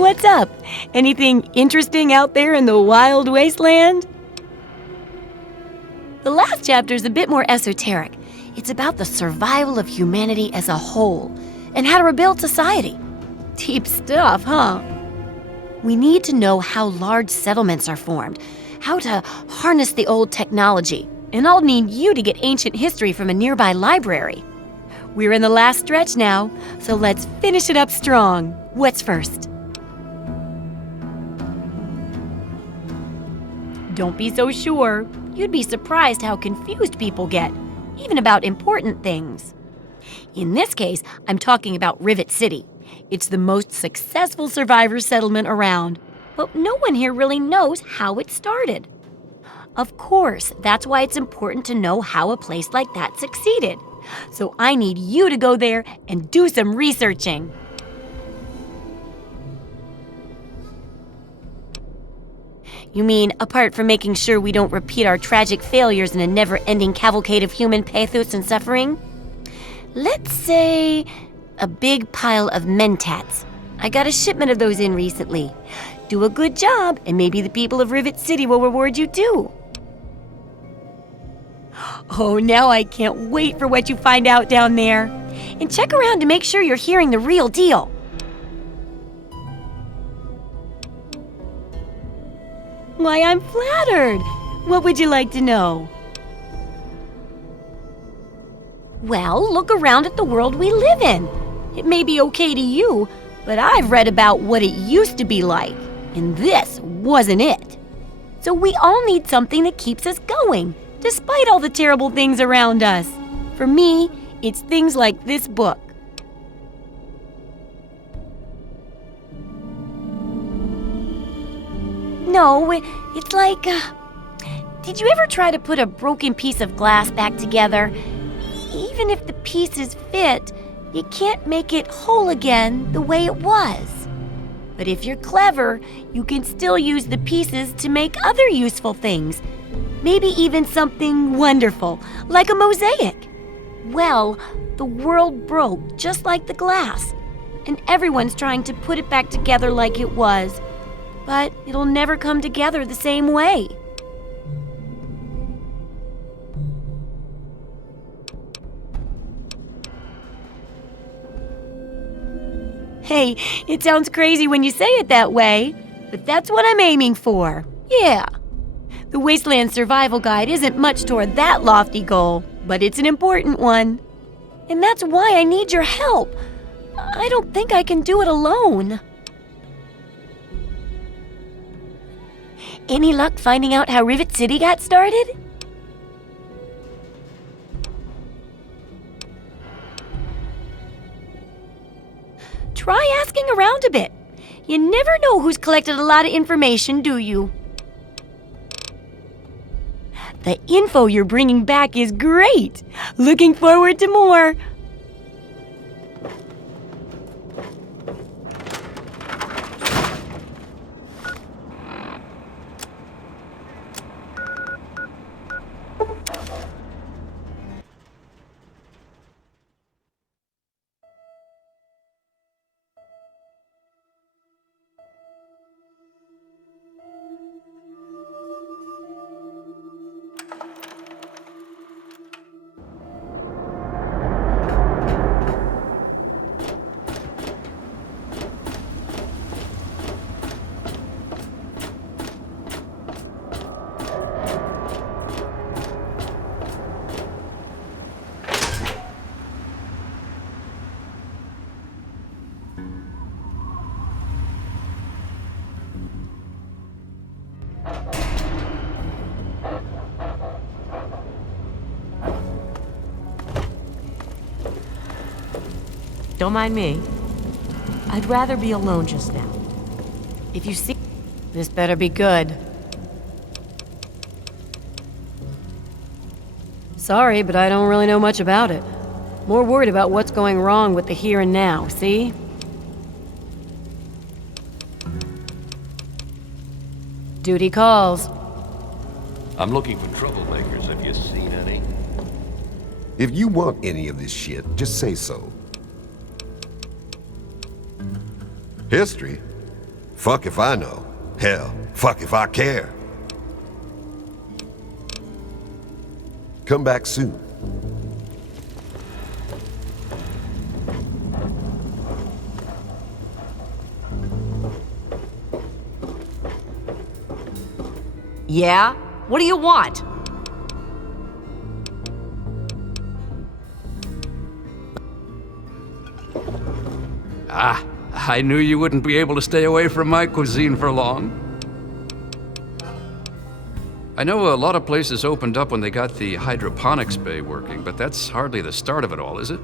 What's up? Anything interesting out there in the wild wasteland? The last chapter's a bit more esoteric. It's about the survival of humanity as a whole and how to rebuild society. Deep stuff, huh? We need to know how large settlements are formed, how to harness the old technology, and I'll need you to get ancient history from a nearby library. We're in the last stretch now, so let's finish it up strong. What's first? Don't be so sure. You'd be surprised how confused people get, even about important things. In this case, I'm talking about Rivet City. It's the most successful survivor settlement around, but no one here really knows how it started. Of course, that's why it's important to know how a place like that succeeded. So I need you to go there and do some researching. You mean, apart from making sure we don't repeat our tragic failures in a never-ending cavalcade of human pathos and suffering? Let's say a big pile of mentats. I got a shipment of those in recently. Do a good job, and maybe the people of Rivet City will reward you too. Oh, now I can't wait for what you find out down there. And check around to make sure you're hearing the real deal. Why, I'm flattered. What would you like to know? Well, look around at the world we live in. It may be okay to you, but I've read about what it used to be like, and this wasn't it. So we all need something that keeps us going, despite all the terrible things around us. For me, it's things like this book. No, it's like, did you ever try to put a broken piece of glass back together? Even if the pieces fit, you can't make it whole again the way it was. But if you're clever, you can still use the pieces to make other useful things. Maybe even something wonderful, like a mosaic. Well, the world broke just like the glass, and everyone's trying to put it back together like it was. But it'll never come together the same way. Hey, it sounds crazy when you say it that way, but that's what I'm aiming for. Yeah. The Wasteland Survival Guide isn't much toward that lofty goal, but it's an important one. And that's why I need your help. I don't think I can do it alone. Any luck finding out how Rivet City got started? Try asking around a bit. You never know who's collected a lot of information, do you? The info you're bringing back is great. Looking forward to more. Don't mind me. I'd rather be alone just now. If you see... This better be good. Sorry, but I don't really know much about it. More worried about what's going wrong with the here and now, see? Duty calls. I'm looking for troublemakers. Have you seen any? If you want any of this shit, just say so. History? Fuck if I know. Hell, fuck if I care. Come back soon. Yeah? What do you want? I knew you wouldn't be able to stay away from my cuisine for long. I know a lot of places opened up when they got the hydroponics bay working, but that's hardly the start of it all, is it?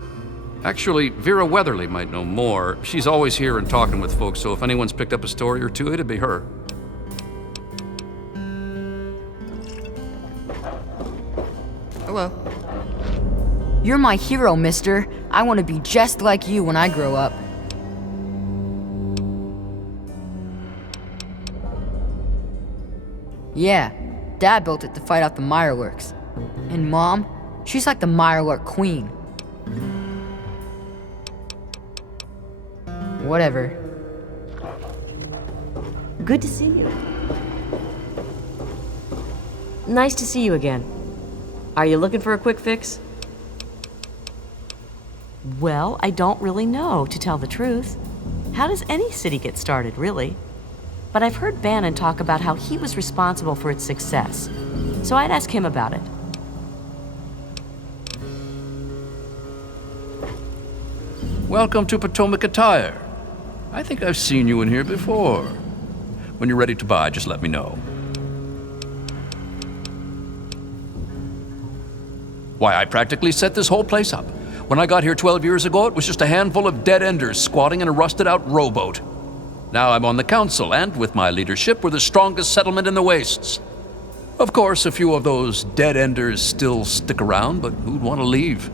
Actually, Vera Weatherly might know more. She's always here and talking with folks, so if anyone's picked up a story or two, it'd be her. Hello. You're my hero, mister. I want to be just like you when I grow up. Yeah, Dad built it to fight off the Mirelurks. And Mom, she's like the Mirelurk queen. Whatever. Good to see you. Nice to see you again. Are you looking for a quick fix? Well, I don't really know, to tell the truth. How does any city get started, really? But I've heard Bannon talk about how he was responsible for its success, so I'd ask him about it. Welcome to Potomac Attire. I think I've seen you in here before. When you're ready to buy, just let me know. Why, I practically set this whole place up. When I got here 12 years ago, it was just a handful of dead-enders squatting in a rusted-out rowboat. Now I'm on the council, and with my leadership, we're the strongest settlement in the wastes. Of course, a few of those dead-enders still stick around, but who'd want to leave?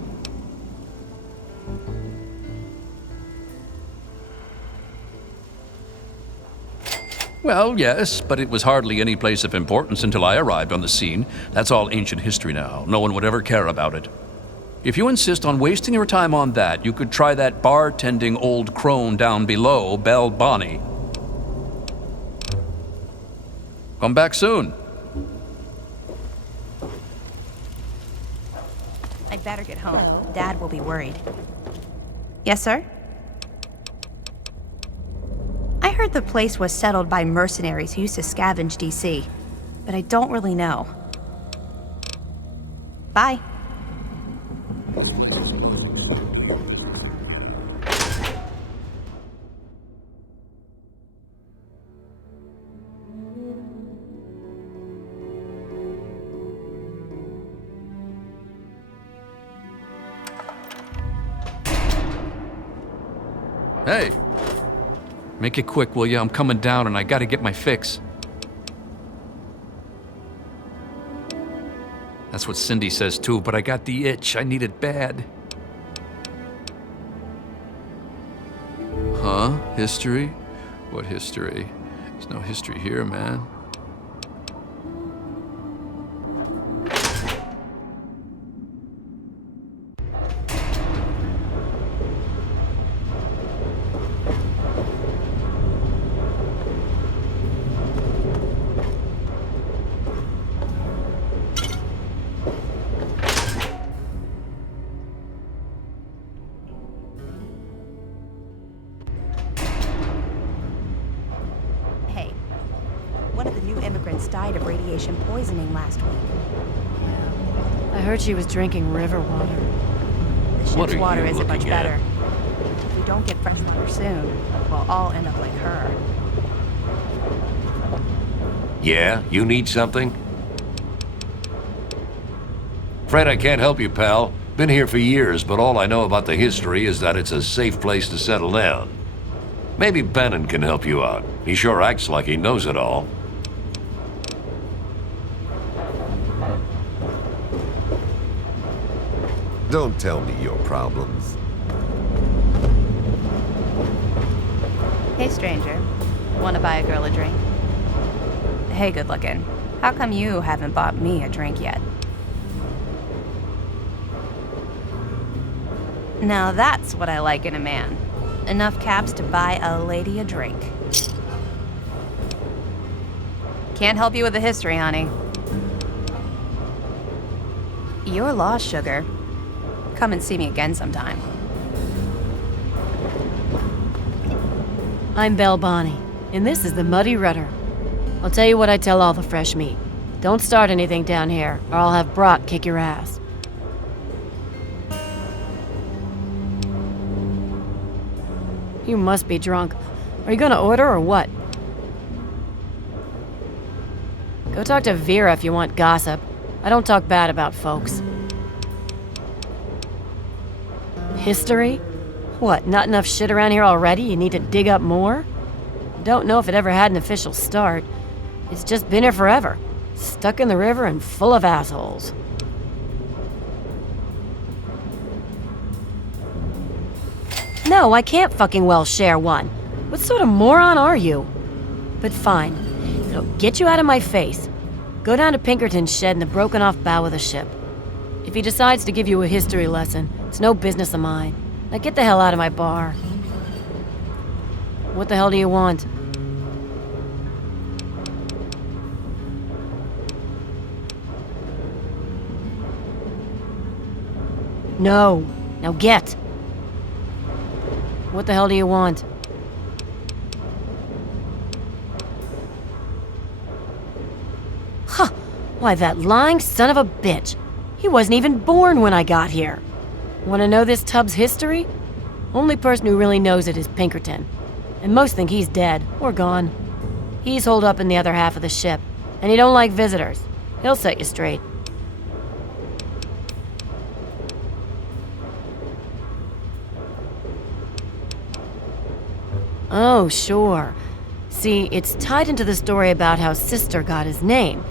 Well, yes, but it was hardly any place of importance until I arrived on the scene. That's all ancient history now. No one would ever care about it. If you insist on wasting your time on that, you could try that bartending old crone down below, Belle Bonnie. Come back soon. I'd better get home. Dad will be worried. Yes, sir? I heard the place was settled by mercenaries who used to scavenge DC, but I don't really know. Bye. Hey, make it quick, will you? I'm coming down and I gotta get my fix. That's what Cindy says too, but I got the itch. I need it bad. Huh? History? What history? There's no history here, man. One of the new immigrants died of radiation poisoning last week. I heard she was drinking river water. The What ship's are water you isn't much looking at? better. If we don't get fresh water soon, we'll all end up like her. Yeah? You need something? Fred, I can't help you, pal. Been here for years, but all I know about the history is that it's a safe place to settle down. Maybe Bannon can help you out. He sure acts like he knows it all. Don't tell me your problems. Hey, stranger. Want to buy a girl a drink? Hey, good looking. How come you haven't bought me a drink yet? Now that's what I like in a man. Enough caps to buy a lady a drink. Can't help you with the history, honey. You're lost, sugar. Come and see me again sometime. I'm Belle Bonnie, and this is the Muddy Rudder. I'll tell you what I tell all the fresh meat. Don't start anything down here, or I'll have Brock kick your ass. You must be drunk. Are you gonna order or what? Go talk to Vera if you want gossip. I don't talk bad about folks. History? What, not enough shit around here already? You need to dig up more? Don't know if it ever had an official start. It's just been here forever. Stuck in the river and full of assholes. No, I can't fucking well share one. What sort of moron are you? But fine. It'll get you out of my face. Go down to Pinkerton's shed in the broken-off bow of the ship. If he decides to give you a history lesson, it's no business of mine. Now get the hell out of my bar. What the hell do you want? No. Now get. What the hell do you want? Huh. Why, that lying son of a bitch. He wasn't even born when I got here. Want to know this tub's history? Only person who really knows it is Pinkerton. And most think he's dead, or gone. He's holed up in the other half of the ship, and he don't like visitors. He'll set you straight. Oh, sure. See, it's tied into the story about how Sister got his name.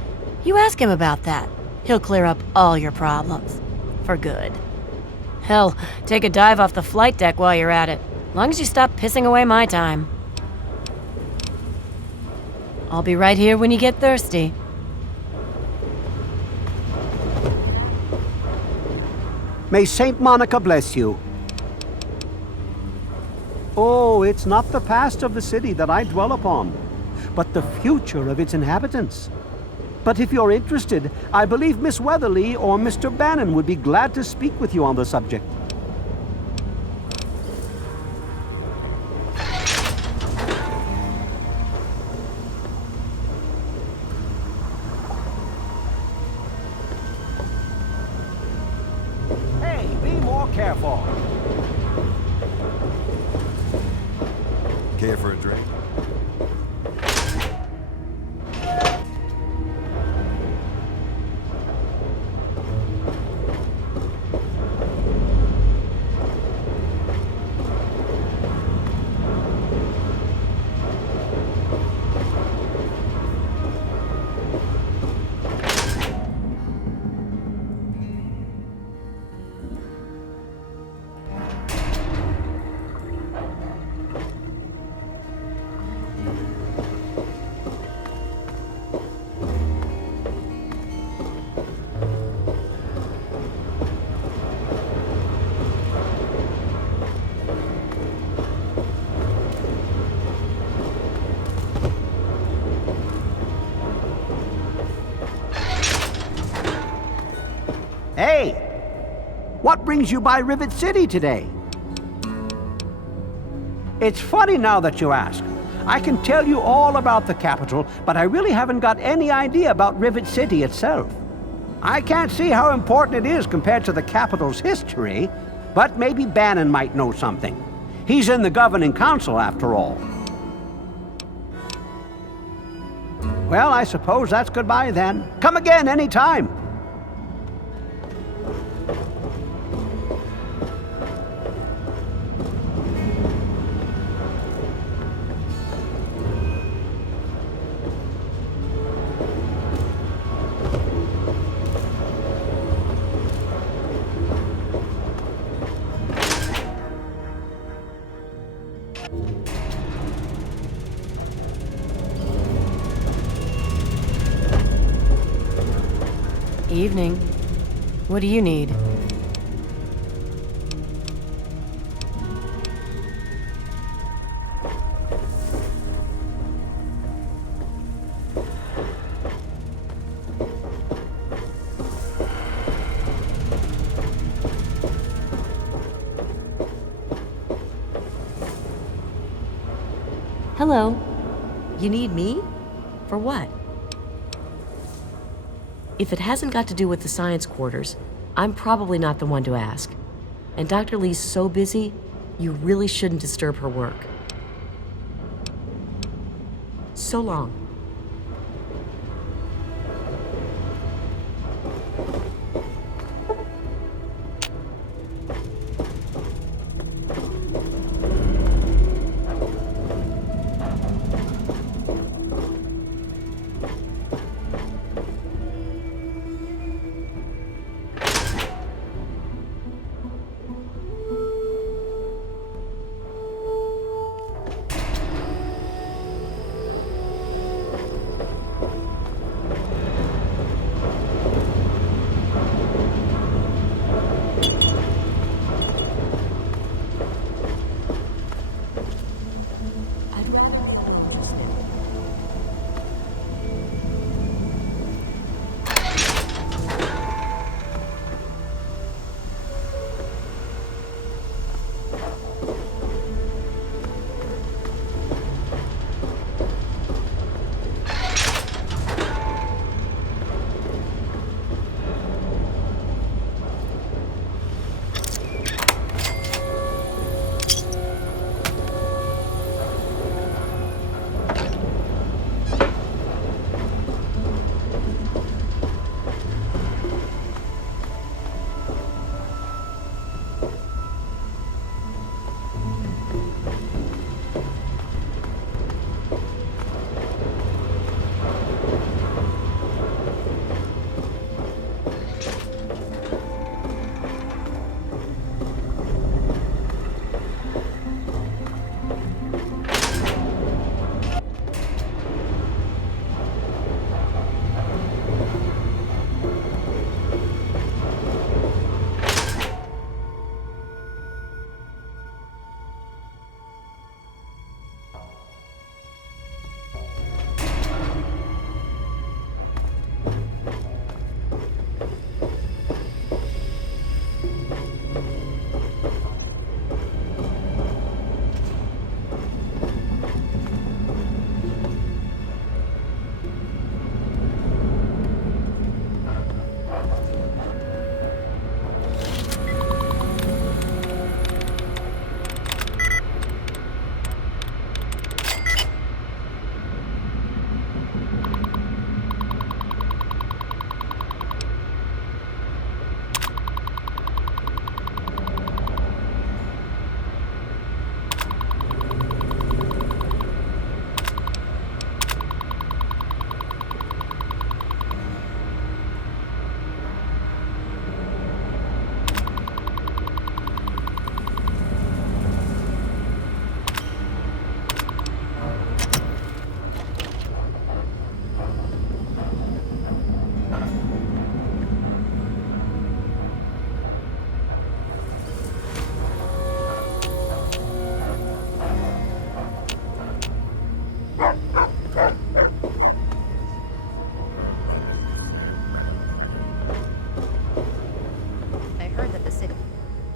You ask him about that. He'll clear up all your problems. For good. Hell, take a dive off the flight deck while you're at it. Long as you stop pissing away my time. I'll be right here when you get thirsty. May Saint Monica bless you. Oh, it's not the past of the city that I dwell upon, but the future of its inhabitants. But if you're interested, I believe Miss Weatherly or Mr. Bannon would be glad to speak with you on the subject. Hey, be more careful. Care for a drink? Hey, what brings you by Rivet City today? It's funny now that you ask. I can tell you all about the capital, but I really haven't got any idea about Rivet City itself. I can't see how important it is compared to the capital's history, but maybe Bannon might know something. He's in the governing council, after all. Well, I suppose that's goodbye then. Come again anytime. Evening. What do you need? Hello. You need me? For what? If it hasn't got to do with the science quarters, I'm probably not the one to ask. And Dr. Lee's so busy, you really shouldn't disturb her work. So long.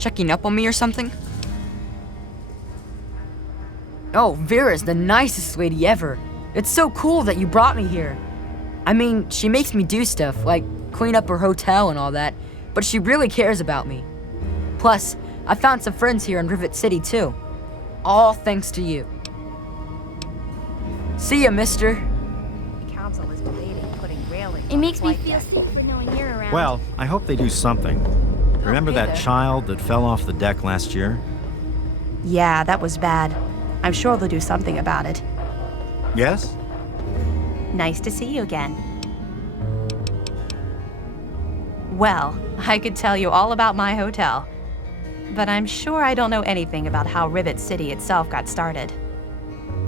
Checking up on me or something? Oh, Vera's the nicest lady ever. It's so cool that you brought me here. I mean, she makes me do stuff, like clean up her hotel and all that, but she really cares about me. Plus, I found some friends here in Rivet City, too. All thanks to you. See ya, mister. The council is debating putting railings. It makes me on the feel flight sick for knowing you're around. Well, I hope they do something. Remember hey that there. child that fell off the deck last year? deck. Yeah, that was bad. I'm sure they'll do something about it. Yes? Nice to see you again. Well, I could tell you all about my hotel, but I'm sure I don't know anything about how Rivet City itself got started.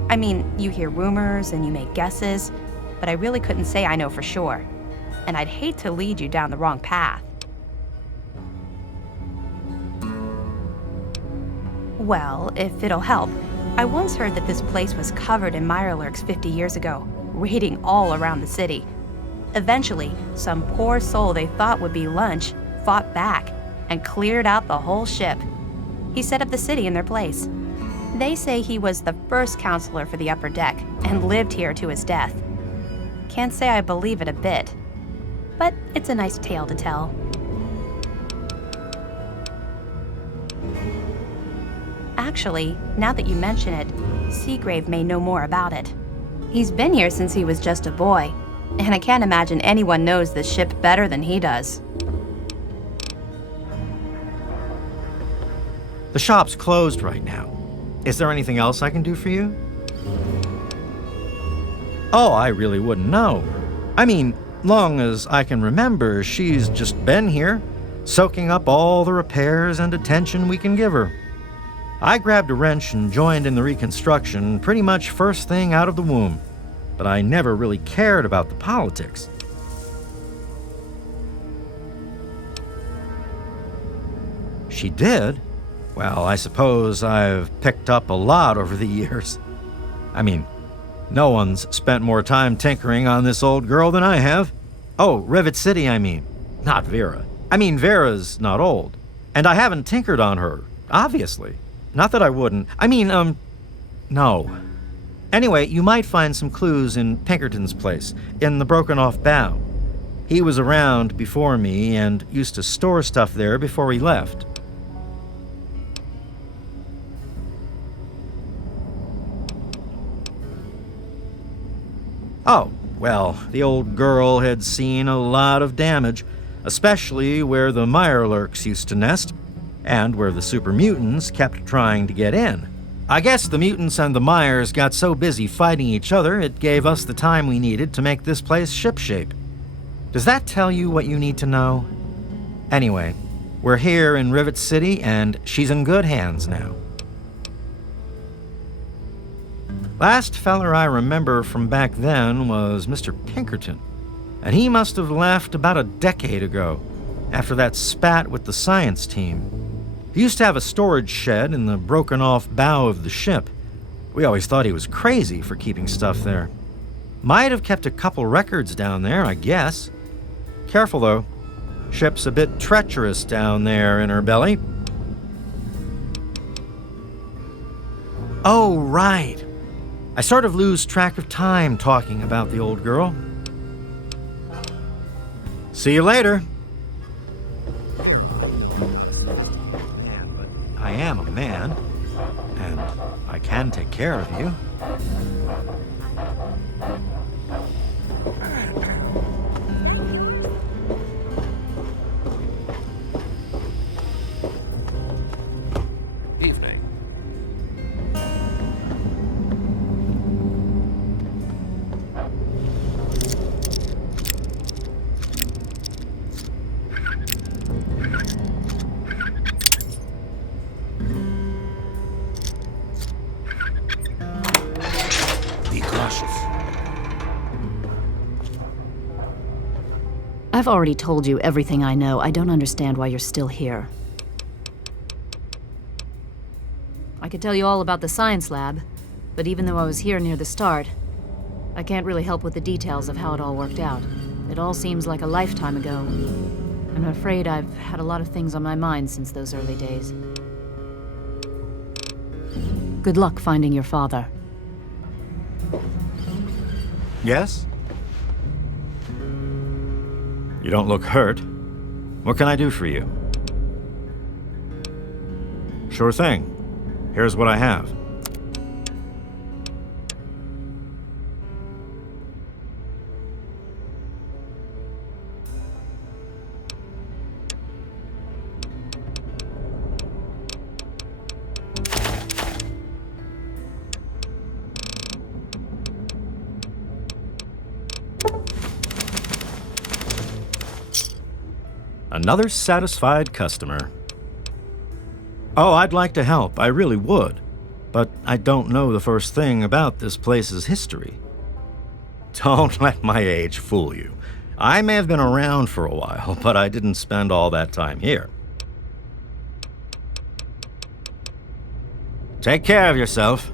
I mean, you hear rumors and you make guesses, but I really couldn't say I know for sure. And I'd hate to lead you down the wrong path. Well, if it'll help, I once heard that this place was covered in mirelurks 50 years ago, raiding all around the city. Eventually, some poor soul they thought would be lunch fought back and cleared out the whole ship. He set up the city in their place. They say he was the first counselor for the upper deck and lived here to his death. Can't say I believe it a bit, but it's a nice tale to tell. Actually, now that you mention it, Seagrave may know more about it. He's been here since he was just a boy, and I can't imagine anyone knows this ship better than he does. The shop's closed right now. Is there anything else I can do for you? Oh, I really wouldn't know. I mean, long as I can remember, she's just been here, soaking up all the repairs and attention we can give her. I grabbed a wrench and joined in the reconstruction pretty much first thing out of the womb, but I never really cared about the politics. She did? Well, I suppose I've picked up a lot over the years. I mean, no one's spent more time tinkering on this old girl than I have. Oh, Rivet City, I mean. Not Vera. I mean, Vera's not old. And I haven't tinkered on her, obviously. Not that I wouldn't. I mean, no. Anyway, you might find some clues in Pinkerton's place, in the broken-off bow. He was around before me and used to store stuff there before he left. Oh, well, the old girl had seen a lot of damage, especially where the Mirelurks used to nest, and where the Super Mutants kept trying to get in. I guess the mutants and the Myers got so busy fighting each other, it gave us the time we needed to make this place shipshape. Does that tell you what you need to know? Anyway, we're here in Rivet City, and she's in good hands now. Last feller I remember from back then was Mr. Pinkerton, and he must have left about a decade ago, after that spat with the science team. He used to have a storage shed in the broken-off bow of the ship. We always thought he was crazy for keeping stuff there. Might have kept a couple records down there, I guess. Careful, though. Ship's a bit treacherous down there in her belly. Oh, right. I sort of lose track of time talking about the old girl. See you later. Man, but I am a man, and I can take care of you. Evening. I've already told you everything I know. I don't understand why you're still here. I could tell you all about the science lab, but even though I was here near the start, I can't really help with the details of how it all worked out. It all seems like a lifetime ago. I'm afraid I've had a lot of things on my mind since those early days. Good luck finding your father. Yes? You don't look hurt. What can I do for you? Sure thing. Here's what I have. Another satisfied customer. Oh, I'd like to help, I really would. But I don't know the first thing about this place's history. Don't let my age fool you. I may have been around for a while, but I didn't spend all that time here. Take care of yourself.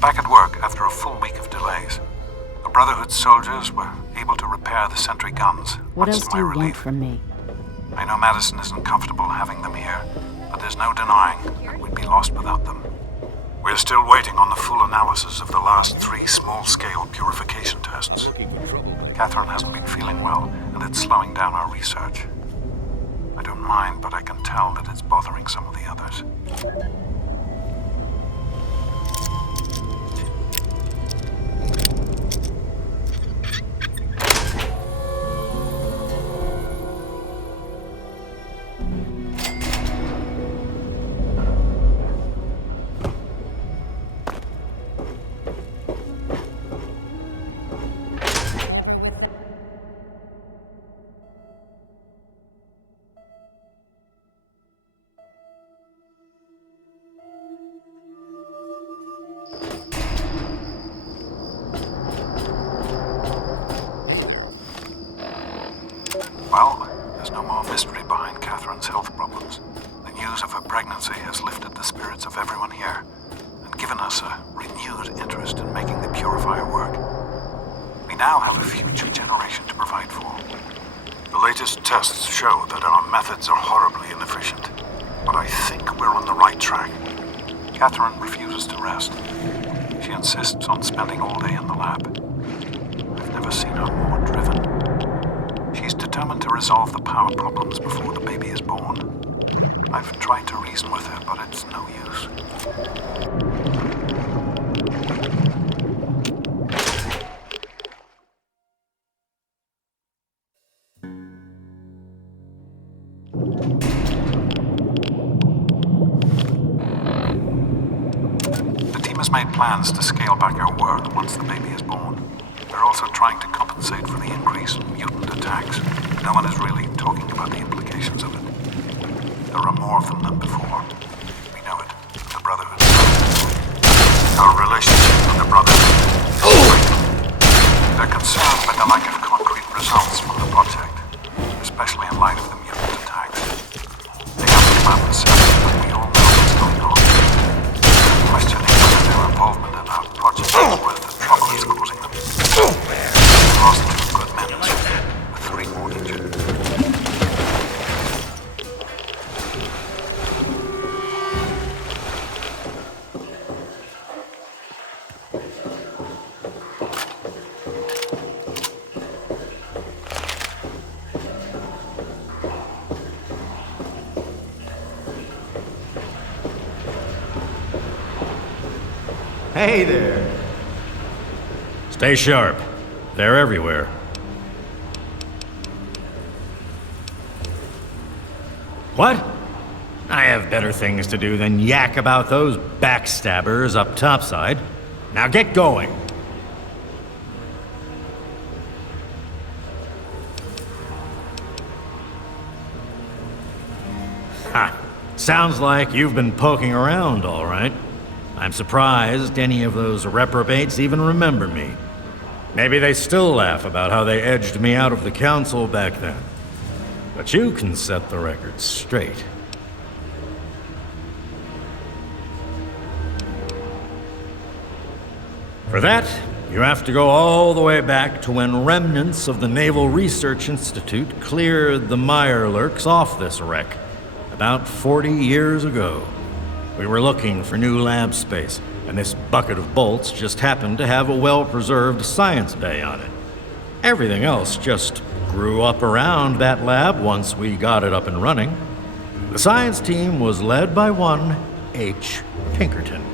back at work after a full week of delays. The Brotherhood soldiers were able to repair the sentry guns. What much else to do my you want relief. from me? I know Madison isn't comfortable having them here, but there's no denying that we'd be lost without them. We're still waiting on the full analysis of the last 3 small-scale purification tests. Catherine hasn't been feeling well, and it's slowing down our research. I don't mind, but I can tell that it's bothering some of the others. Well, there's no more mystery behind Catherine's health problems. The news of her pregnancy has lifted the spirits of everyone here and given us a renewed interest in making the purifier work. We now have a future generation to provide for. The latest tests show that our methods are horribly inefficient, but I think we're on the right track. Catherine refuses to rest. She insists on spending all day in the lab. I've never seen her more driven. She's determined to resolve the power problems before the baby is born. I've tried to reason with her, but it's no use. The team has made plans to scale back our work once the baby is born. We're also trying to compensate for the increase in mutant attacks. No one is really talking about the implications of it. There are more of them than before. We know it. The Brotherhood. Our relationship with the Brotherhood. They're concerned by the lack of concrete results from the project, especially in light of the mutant attacks. They haven't come out and said it, but we all know what's going on. Questioning whether their involvement in our project is worth the trouble it's causing them. We lost 2 good men, with 3 more injured. Hey there. Stay sharp. They're everywhere. What? I have better things to do than yak about those backstabbers up topside. Now get going. Ha! Sounds like you've been poking around, all right. I'm surprised any of those reprobates even remember me. Maybe they still laugh about how they edged me out of the council back then. But you can set the record straight. For that, you have to go all the way back to when remnants of the Naval Research Institute cleared the Mirelurks off this wreck, about 40 years ago. We were looking for new lab space, and this bucket of bolts just happened to have a well-preserved science bay on it. Everything else just grew up around that lab once we got it up and running. The science team was led by one H. Pinkerton.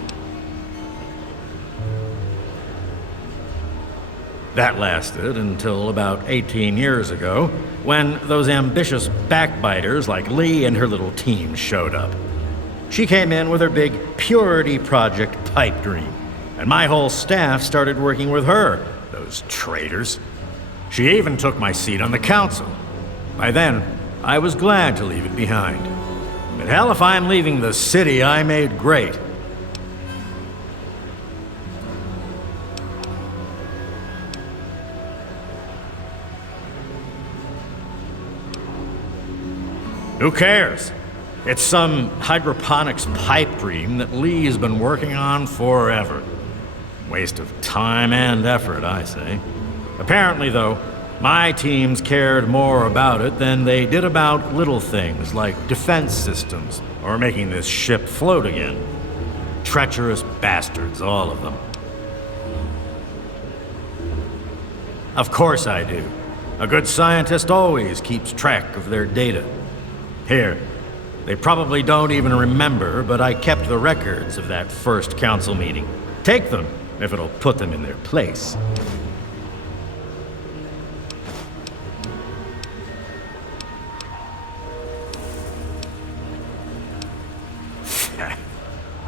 That lasted until about 18 years ago, when those ambitious backbiters like Lee and her little team showed up. She came in with her big purity project pipe dream, and my whole staff started working with her, those traitors. She even took my seat on the council. By then, I was glad to leave it behind. But hell, if I'm leaving the city I made great. Who cares? It's some hydroponics pipe dream that Lee's been working on forever. Waste of time and effort, I say. Apparently, though, my teams cared more about it than they did about little things like defense systems or making this ship float again. Treacherous bastards, all of them. Of course I do. A good scientist always keeps track of their data. Here, they probably don't even remember, but I kept the records of that first council meeting. Take them, if it'll put them in their place.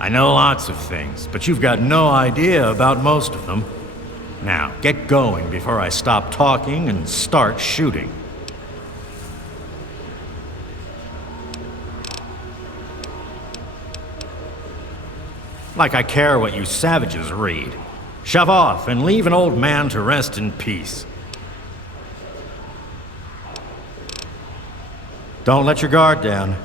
I know lots of things, but you've got no idea about most of them. Now, get going before I stop talking and start shooting. Like I care what you savages read. Shove off and leave an old man to rest in peace. Don't let your guard down.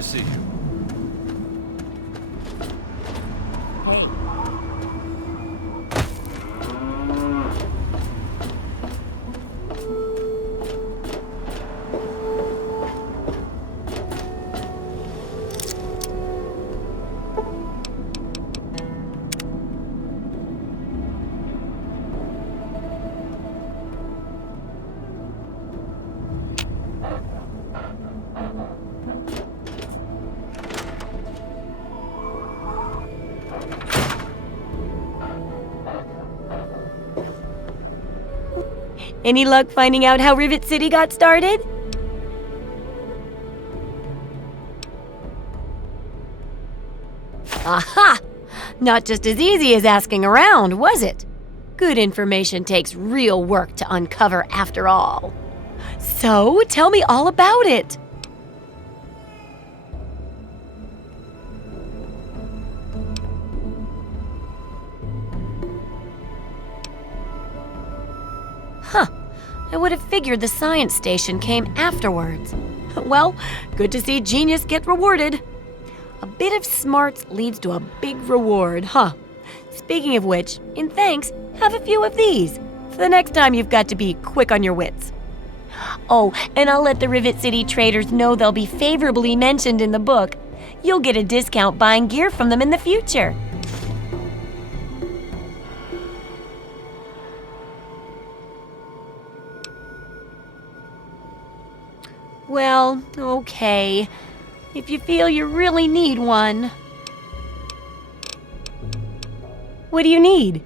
See you. Any luck finding out how Rivet City got started? Aha! Not just as easy as asking around, was it? Good information takes real work to uncover after all. So, tell me all about it. Huh. I would have figured the science station came afterwards. Well, good to see genius get rewarded. A bit of smarts leads to a big reward, huh? Speaking of which, in thanks, have a few of these for the next time you've got to be quick on your wits. Oh, and I'll let the Rivet City traders know they'll be favorably mentioned in the book. You'll get a discount buying gear from them in the future. Well, okay. If you feel you really need one. What do you need?